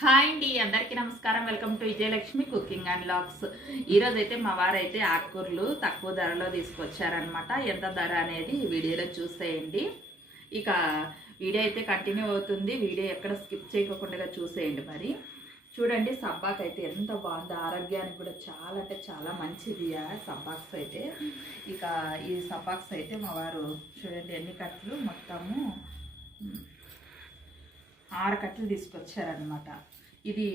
Hi అండి అందరికీ నమస్కారం. Welcome to Vijayalakshmi cooking and vlogs. ఈరోజు అయితే మా వారైతే ఆకుకూరలు తక్కువ ధరలో తీసుకొచ్చారనమాట ఎంత ధర అనేది ఈ వీడియోలో చూసేయండి. ఇక వీడియో అయితే కంటిన్యూ అవుతుంది. వీడియో ఎక్కడ స్కిప్ చేయకుండా చూసేయండి మరి. చూడండి సబ్బాక్ అయితే ఎంత బాగుంది. ఆరోగ్యానికి కూడా చాలా అంటే చాలా మంచిది ఆ సబ్బాక్స్ అయితే. ఇక ఈ సబ్బాక్స్ అయితే మా వారు చూడండి ఎన్ని కట్టలు మొత్తము. ఆరు కట్టలు తీసుకొచ్చారనమాట ఇది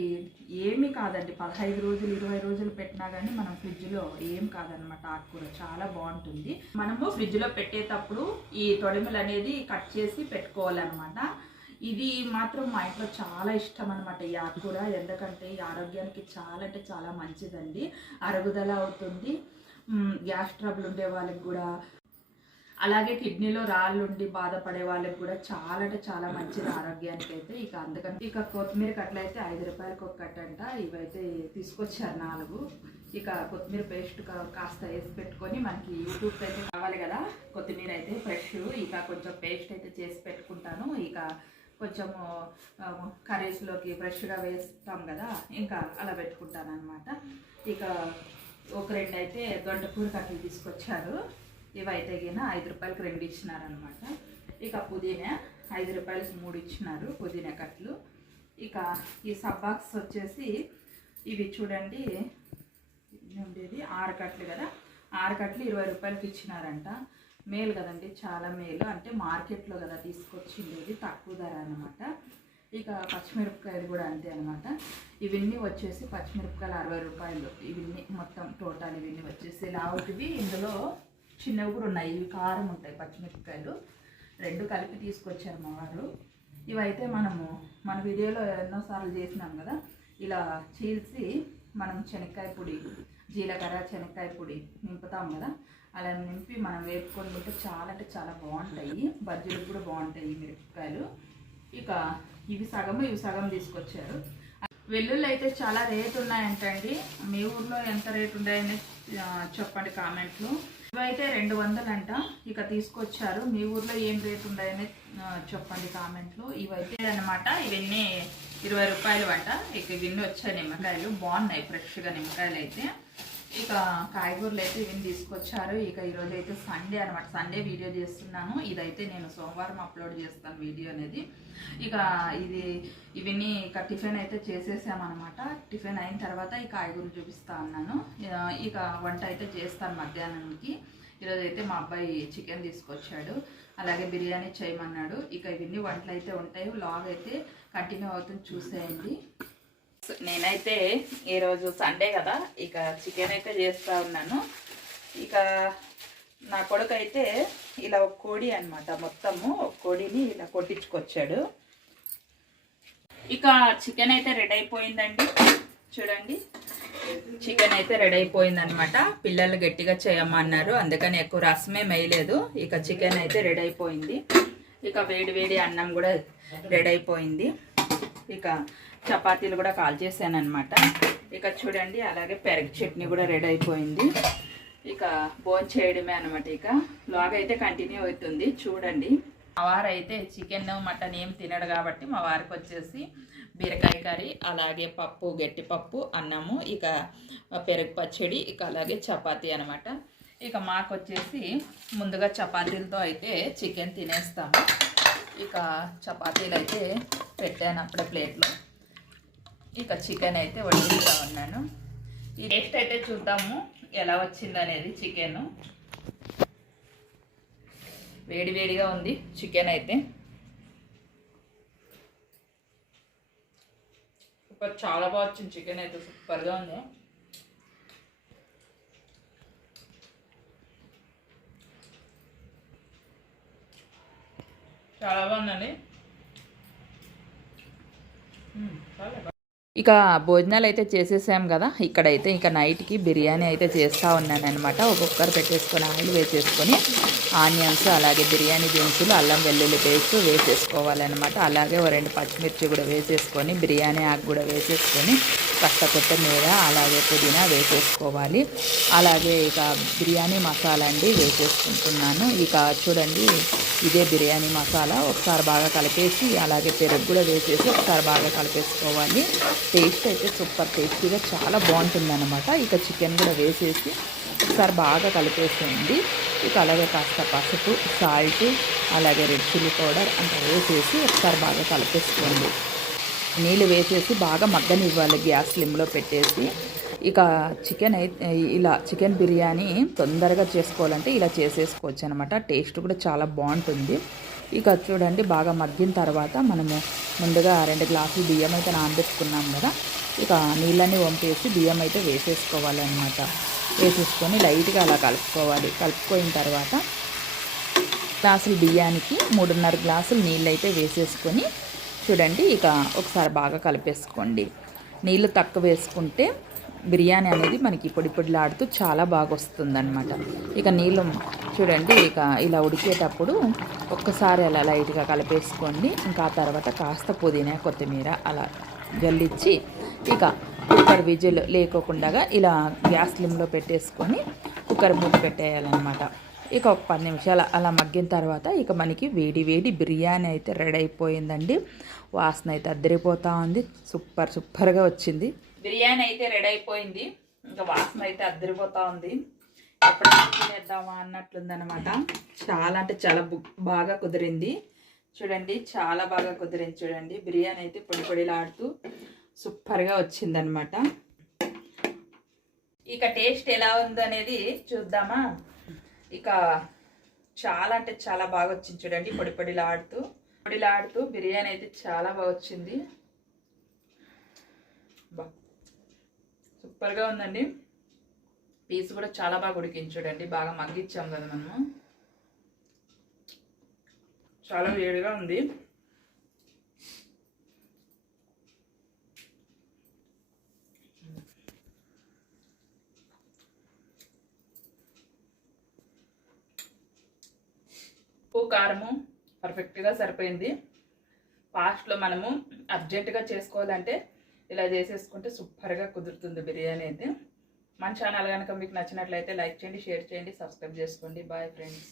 ఏమీ కాదండి. పదహైదు రోజులు ఇరవై రోజులు పెట్టినా కానీ మనం ఫ్రిడ్జ్లో ఏం కాదనమాట ఆకుకూర. చాలా బాగుంటుంది. మనము ఫ్రిడ్జ్లో పెట్టేటప్పుడు ఈ తొడిమలు అనేది కట్ చేసి పెట్టుకోవాలన్నమాట. ఇది మాత్రం మా ఇంట్లో చాలా ఇష్టం అనమాట ఈ ఆకుకూర. ఎందుకంటే ఈ ఆరోగ్యానికి చాలా అంటే చాలా మంచిదండి. అరుగుదల అవుతుంది. గ్యాస్ ట్రబుల్ ఉండే వాళ్ళకి కూడా అలాగే కిడ్నీలో రాళ్ళు ఉండి బాధపడే వాళ్ళకి కూడా చాలా అంటే చాలా మంచిది ఆరోగ్యానికి అయితే ఇక అందుకని ఇక కొత్తిమీర కట్టలు అయితే ఐదు రూపాయలకి ఒక కట్ట అంట. ఇవైతే తీసుకొచ్చారు నాలుగు. ఇక కొత్తిమీర పేస్ట్ కా- కాస్త వేసి పెట్టుకొని మనకి యూట్యూబ్ అయితే కావాలి కదా. కొత్తిమీర అయితే ఫ్రెష్. ఇక కొంచెం పేస్ట్ అయితే చేసి పెట్టుకుంటాను. ఇక కొంచెము కర్రీస్లోకి ఫ్రెష్గా వేస్తాం కదా. ఇంకా అలా పెట్టుకుంటాను అనమాట ఇక ఒక రెండు అయితే దొండకూర కట్టలు తీసుకొచ్చారు. ఇవైతే గిన ఐదు రూపాయలకి రెండు ఇచ్చినారనమాట ఇక పుదీనా ఐదు రూపాయలకి మూడు ఇచ్చినారు పుదీనా కట్టలు ఇక ఈ సబ్బాక్స్ వచ్చేసి ఇవి చూడండి. ఉండేది ఆరు కట్లు కదా? ఆరు కట్లు ఇరవై రూపాయలకి ఇచ్చినారంట. మేలు కదండి చాలా మేలు. అంటే మార్కెట్లో కదా తీసుకొచ్చిండేది తక్కువ ధర అనమాట ఇక పచ్చిమిరపకాయలు కూడా అంతే అనమాట ఇవన్నీ వచ్చేసి పచ్చిమిరపకాయలు అరవై రూపాయలు. ఇవన్నీ మొత్తం టోటల్ ఇవన్నీ వచ్చేసి లావుటివి ఇందులో చిన్నవి కూడా ఉన్నాయి. ఇవి కారం ఉంటాయి పచ్చిమిరపకాయలు. రెండు కలిపి తీసుకొచ్చారు మా వారు. ఇవైతే మనము మన వీడియోలో ఎన్నోసార్లు చేసినాం కదా. ఇలా చీల్చి మనం శనక్కాయ పొడి జీలకర్ర శనక్కాయ పొడి నింపుతాం కదా. అలా నింపి మనం వేపుకొని తింటే చాలా అంటే చాలా బాగుంటాయి. బజ్జీలు కూడా బాగుంటాయి మిరపకాయలు. ఇక ఇవి సగము ఇవి సగం తీసుకొచ్చారు. వెల్లుల్లి అయితే చాలా రేట్ ఉన్నాయంటండి. మీ ఊర్లో ఎంత రేట్ ఉన్నాయని చెప్పండి కామెంట్లు. ఇవైతే రెండు వందలంట. ఇక తీసుకొచ్చారు. మీ ఊర్లో ఏం రేట్ ఉన్నాయని చెప్పండి కామెంట్లు. ఇవైతే అనమాట ఇవన్నీ ఇరవై రూపాయలు అంట ఇక ఇవన్నీ వచ్చాయి నిమ్మకాయలు. బాగున్నాయి ఫ్రెష్గా నిమ్మకాయలు అయితే ఇక కాయగూరలు అయితే ఇవన్నీ తీసుకొచ్చారు ఇక ఈరోజు అయితే సండే అనమాట సండే వీడియో చేస్తున్నాను. ఇదైతే నేను సోమవారం అప్లోడ్ చేస్తాను వీడియో అనేది. ఇక ఇది ఇవన్నీ ఇక టిఫిన్ అయితే చేసేసామన్నమాట. టిఫిన్ అయిన తర్వాత ఈ కాయగూరలు చూపిస్తా ఉన్నాను. ఇక వంట అయితే చేస్తాను మధ్యాహ్నానికి. ఈరోజు అయితే మా అబ్బాయి చికెన్ తీసుకొచ్చాడు. అలాగే బిర్యానీ చేయమన్నాడు. ఇక ఇవన్నీ వంటలు అయితే ఉంటాయి. వ్లాగ్ అయితే కంటిన్యూ అవుతుంది. చూసేయండి. నేనైతే ఈరోజు సండే కదా ఇక చికెన్ అయితే చేస్తూ ఉన్నాను. ఇక నా కొడుకు అయితే ఇలా ఒక కోడి అనమాట మొత్తము ఒక కోడిని ఇలా కొట్టించుకొచ్చాడు. ఇక చికెన్ అయితే రెడీ అయిపోయిందండి చూడండి. చికెన్ అయితే రెడీ అయిపోయింది అనమాట పిల్లలు గట్టిగా చేయమన్నారు అందుకని ఎక్కువ రసమే వేయలేదు ఇక చికెన్ అయితే రెడీ అయిపోయింది. ఇక వేడి వేడి అన్నం కూడా రెడీ అయిపోయింది. ఇక చపాతీలు కూడా కాల్ చేశాను అనమాట ఇక చూడండి అలాగే పెరుగు చట్నీ కూడా రెడీ అయిపోయింది. ఇక బోన్ చేయడమే అనమాట ఇక. లాగ్ అయితే కంటిన్యూ అవుతుంది చూడండి. మా వారు అయితే చికెన్ మటన్ ఏం తినడు కాబట్టి మా వారికి వచ్చేసి బీరకాయ కర్రీ అలాగే పప్పు గట్టి పప్పు అన్నము ఇక పెరుగు పచ్చడి ఇక అలాగే చపాతీ అనమాట ఇక మాకు వచ్చేసి ముందుగా చపాతీలతో అయితే చికెన్ తినేస్తాము. ఇక చపాతీలు అయితే పెట్టాను అప్పుడే ప్లేట్లో. ఇక చికెన్ అయితే వడ్డిస్తూ ఉన్నాను. ఈ టేస్ట్ అయితే చూద్దాము ఎలా వచ్చిందనేది చికెన్. వేడి వేడిగా ఉంది చికెన్ అయితే. సూపర్ చాలా బాగా వచ్చింది చికెన్ అయితే సూపర్గా ఉంది. చాలా బాగుందండి మ్మ్, చాలా బాగుంది. ఇక భోజనాలు అయితే చేసేసాం కదా. ఇక్కడైతే ఇంకా నైట్కి బిర్యానీ అయితే చేస్తూ ఉన్నానమాట ఒక్కొక్కరు పెట్టేసుకొని ఆయిల్ వేసేసుకొని ఆనియన్స్ అలాగే బిర్యానీ దినుసులు అల్లం వెల్లుల్లి పేస్ట్ వేసేసుకోవాలన్నమాట. అలాగే ఓ రెండు పచ్చిమిర్చి కూడా వేసేసుకొని బిర్యానీ ఆకు కూడా వేసేసుకొని కష్ట కొత్తిమీర అలాగే పుదీనా వేసేసుకోవాలి. అలాగే ఇక బిర్యానీ మసాలా అండి వేసేసుకుంటున్నాను. ఇక చూడండి ఇదే బిర్యానీ మసాలా. ఒకసారి బాగా కలిపేసి అలాగే పెరుగు కూడా వేసేసి ఒకసారి బాగా కలిపేసుకోవాలి. టేస్ట్ అయితే సూపర్ టేస్టీగా చాలా బాగుంటుంది అనమాట ఇక చికెన్ కూడా వేసేసి ఒకసారి బాగా కలిపేసేయండి. ఇక అలాగే కాస్త పసుపు సాల్ట్ అలాగే రెడ్ చిల్లీ పౌడర్ అంత వేసేసి ఒకసారి బాగా కలిపేసుకోండి. నీళ్ళు వేసేసి బాగా మగ్గనివ్వాలి గ్యాస్ స్లిమ్లో పెట్టేసి. ఇక చికెన్ అయితే ఇలా చికెన్ బిర్యానీ తొందరగా చేసుకోవాలంటే ఇలా చేసేసుకోవచ్చు అనమాట టేస్ట్ కూడా చాలా బాగుంటుంది. ఇక చూడండి బాగా మగ్గిన తర్వాత మనము ముందుగా రెండు గ్లాసులు బియ్యం అయితే నానబెట్టుకున్నాం కదా ఇక నీళ్ళని వంపేసి బియ్యం అయితే వేసేసుకోవాలి అనమాట వేసేసుకొని లైట్గా అలా కలుపుకోవాలి. కలుపుకోయిన తర్వాత గ్లాసులు బియ్యానికి మూడున్నర గ్లాసులు నీళ్ళు అయితే వేసేసుకొని చూడండి ఇక ఒకసారి బాగా కలిపేసుకోండి. నీళ్ళు తక్కువ వేసుకుంటే బిర్యానీ అనేది మనకి పొడి పొడిలాడుతూ చాలా బాగా వస్తుందన్నమాట. ఇక నీళ్ళు చూడండి ఇక ఇలా ఉడికేటప్పుడు ఒక్కసారి అలా లైట్గా కలిపేసుకోండి. ఇంకా ఆ తర్వాత కాస్త పుదీనా కొత్తిమీర అలా జల్లిచ్చి ఇక కుక్కర్ విజిల్ లేకోకుండా ఇలా గ్యాస్ లిమ్లో పెట్టేసుకొని కుక్కర్ మూత పెట్టేయాలన్నమాట. ఇక ఒక పది నిమిషాలు అలా మగ్గిన తర్వాత ఇక మనకి వేడి వేడి బిర్యానీ అయితే రెడీ అయిపోయిందండి. వాసన అయితే అద్దరిపోతూ ఉంది. సూపర్ సూపర్గా వచ్చింది. బిర్యానీ అయితే రెడీ అయిపోయింది. ఇంకా వాసన అయితే అద్దరిపోతూ ఉంది. ఎప్పుడు తినేద్దామా అన్నట్లుందనమాట చాలా అంటే చాలా బు- బాగా కుదిరింది. చూడండి చాలా బాగా కుదిరింది చూడండి. బిర్యానీ అయితే పొడి పొడిలాడుతూ సూపర్గా వచ్చిందనమాట ఇక టేస్ట్ ఎలా ఉందనేది చూద్దామా? ఇక చాలా అంటే చాలా బాగా వచ్చింది చూడండి పొడి పొడిలాడుతూ పొడిలాడుతూ బిర్యానీ అయితే చాలా బాగా వచ్చింది. బా సూపర్గా ఉందండి. పీస్ కూడా చాలా బాగా ఉడికింది చూడండి బాగా మగ్గిచ్చాం కదా మనము. చాలా వేడిగా ఉంది. ఉప్పు కారము పర్ఫెక్ట్గా సరిపోయింది. ఫాస్ట్లో మనము అర్జెంటుగా చేసుకోవాలంటే ఇలా చేసేసుకుంటే సూపర్గా కుదురుతుంది బిర్యానీ అయితే. మన ఛానల్ కనుక మీకు నచ్చినట్లయితే లైక్ చేయండి షేర్ చేయండి సబ్స్క్రైబ్ చేసుకోండి. Bye friends